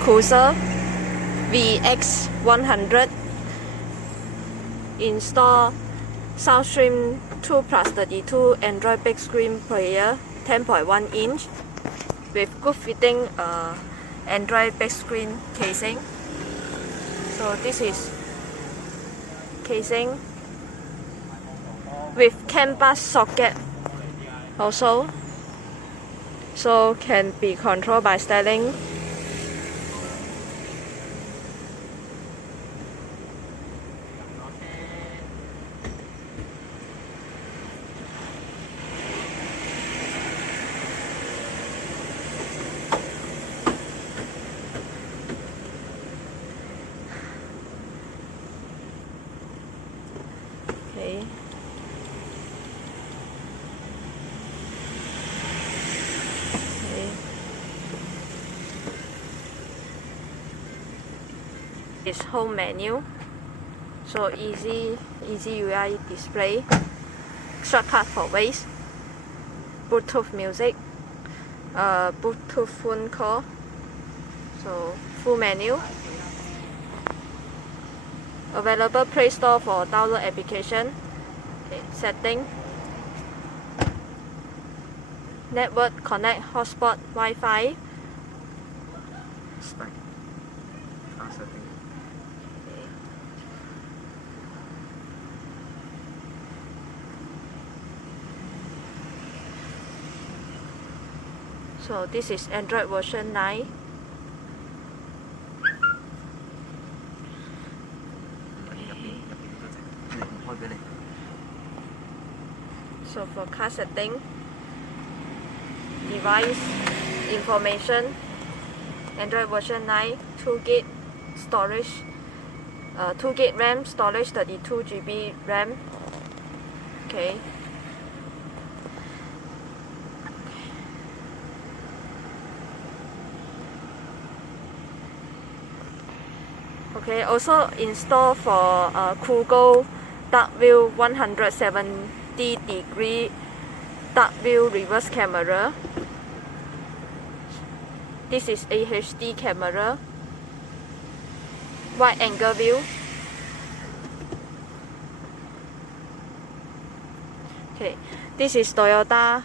Cruiser VX100. Install Soundstream 2+32 Android big screen player 10.1 inch with good fitting Android big screen casing. So this is casing with Canbus Socket also, so can be controlled by styling. Okay. It's home menu, so easy UI display, shortcut for voice, Bluetooth music, Bluetooth phone call, so full menu. Available Play Store for download application. Okay, setting, network connect, hotspot, Wi-Fi. SPEC. Setting. So this is Android version 9. So for car setting, device information, Android version 9, 2GB storage, 2GB RAM, storage 32GB RAM. Okay. Okay, also install for Cogoo dark view 170-degree dark view reverse camera. This is a HD camera. Wide angle view. Okay, this is Toyota